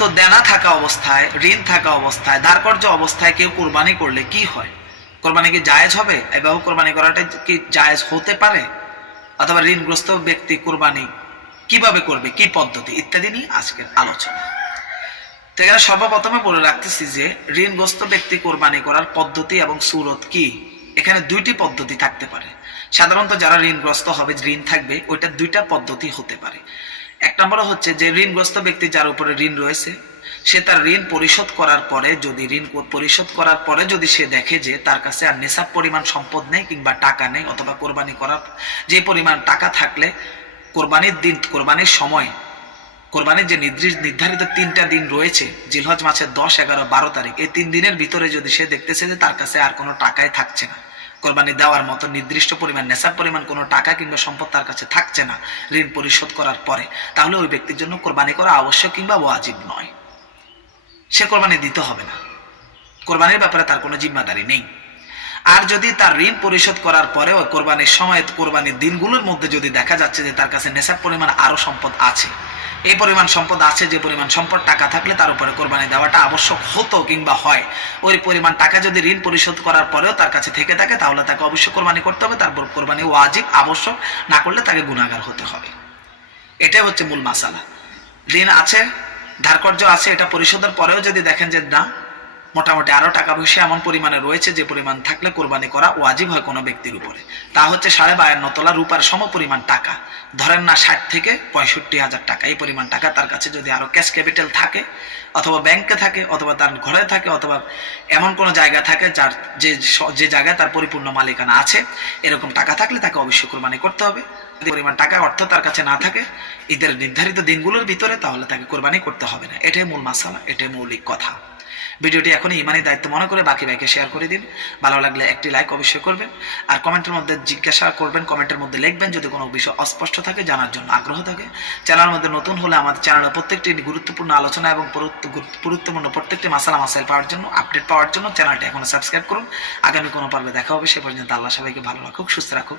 তো দেনা থাকা অবস্থায়, ঋণ থাকা অবস্থায় ধারকর্য অবস্থায় কেউ কোরবানি করলে কি হয়? কোরবানি কি জায়েজ হবে? এভাবে কোরবানি করাটা কি জায়েজ হতে পারে? অথবা ঋণগ্রস্ত ব্যক্তি কোরবানি কীভাবে করবে? কি পদ্ধতি? ইত্যাদি নিয়ে আজকের আলোচনা। তো এখানে সর্বপ্রথমে বলে রাখতেছি যে, ঋণগ্রস্ত ব্যক্তি কোরবানি করার পদ্ধতি এবং সুরত কি? এখানে দুইটি পদ্ধতি থাকতে পারে। সাধারণত যারা ঋণগ্রস্ত হবে ঋণ থাকবে, ওইটা দুইটা পদ্ধতি হতে পারে। এক নম্বর হচ্ছে যে ঋণগ্রস্ত ব্যক্তি যার উপরে ঋণ রয়েছে, সে তার ঋণ পরিশোধ করার পরে, যদি ঋণ পরিশোধ করার পরে যদি সে দেখে যে তার কাছে আর নেশাব পরিমাণ সম্পদ নেই কিংবা টাকা নেই অথবা কোরবানি করার, যে পরিমাণ টাকা থাকলে কোরবানির দিন, কোরবানির সময়, কোরবানির যে নির্দিষ্ট নির্ধারিত তিনটা দিন রয়েছে, জিলহজ মাসের দশ, এগারো, বারো তারিখ, এই তিন দিনের ভিতরে যদি সে দেখতেছে যে তার কাছে আর কোনো টাকাই থাকছে না কোরবানি দেওয়ার মতো নির্দিষ্ট পরিমাণ, নেশার পরিমাণ কোনো টাকা কিংবা সম্পদ তার কাছে থাকছে না ঋণ পরিশোধ করার পরে। তাহলে ওই ব্যক্তির জন্য কোরবানি করা আবশ্যক কিংবা ওয়াজিব নয়। সে কোরবানি দিতে হবে না। কোরবানির ব্যাপারে তার কোনো জিম্মাদারি নেই। আর যদি তার ঋণ পরিশোধ করার পরেও কোরবানির সময়, কোরবানির দিনগুলোর মধ্যে যদি দেখা যাচ্ছে যে তার কাছে নেশার পরিমাণ আরও সম্পদ আছে এই পরিমাণ সম্পদ আছে, যে পরিমাণ সম্পদ টাকা থাকলে তার উপরে কোরবানি দেওয়াটা আবশ্যক হতো কিংবা হয়। ওই পরিমাণ টাকা যদি ঋণ পরিশোধ করার পরেও তার কাছে থেকে থাকে, তাহলে তাকে অবশ্যই কোরবানি করতে হবে। তারপর কোরবানি ওয়াজিব, আবশ্যক, না করলে তাকে গুণাগার হতে হবে। এটাই হচ্ছে মূল মাসালা। ঋণ আছে, ধারকর্য আছে, এটা পরিশোধের পরেও যদি দেখেন যে না মোটামুটি আরও টাকা পয়সা এমন পরিমাণে রয়েছে যে পরিমাণ থাকলে কোরবানি করা ওয়াজিব হয় কোনো ব্যক্তির উপরে। তা হচ্ছে সাড়ে বায়ান্ন তোলা রূপার সম পরিমাণ টাকা। ধরেন না ষাট থেকে পঁয়ষট্টি হাজার টাকা। এই পরিমাণ টাকা তার কাছে যদি আরও ক্যাশ ক্যাপিটাল থাকে, অথবা ব্যাংকে থাকে, অথবা তার ঘরে থাকে, অথবা এমন কোনো জায়গা থাকে যার যে যে জায়গায় তার পরিপূর্ণ মালিকানা আছে, এরকম টাকা থাকলে তাকে অবশ্যই কোরবানি করতে হবে। যদি পরিমাণ টাকা অর্থ তার কাছে না থাকে, ঈদের নির্ধারিত দিনগুলোর ভিতরে তাহলে তাকে কোরবানি করতে হবে না। এটাই মূল মাসালা, এটাই মৌলিক কথা। ভিডিওটি এখনই ইমানি দায়িত্ব মনে করে বাকি ভাইকে শেয়ার করে দিন। ভালো লাগলে একটি লাইক অবশ্যই করবেন। আর কমেন্টের মধ্যে জিজ্ঞাসা করবেন, কমেন্টের মধ্যে লিখবেন যদি কোনো বিষয় অস্পষ্ট থাকে, জানার জন্য আগ্রহ থাকে। চ্যানেলের মধ্যে নতুন হলে আমাদের চ্যানেলের প্রত্যেকটি গুরুত্বপূর্ণ আলোচনা এবং গুরুত্বপূর্ণ প্রত্যেকটি মাসালা মাসাইল পাওয়ার জন্য আপডেট পাওয়ার জন্য চ্যানেলটি এখনও সাবস্ক্রাইব করুন। আগামী কোনো পর্বে দেখা হবে, সে পর্যন্ত আল্লাহ সবাইকে ভালো রাখুক, সুস্থ রাখুক।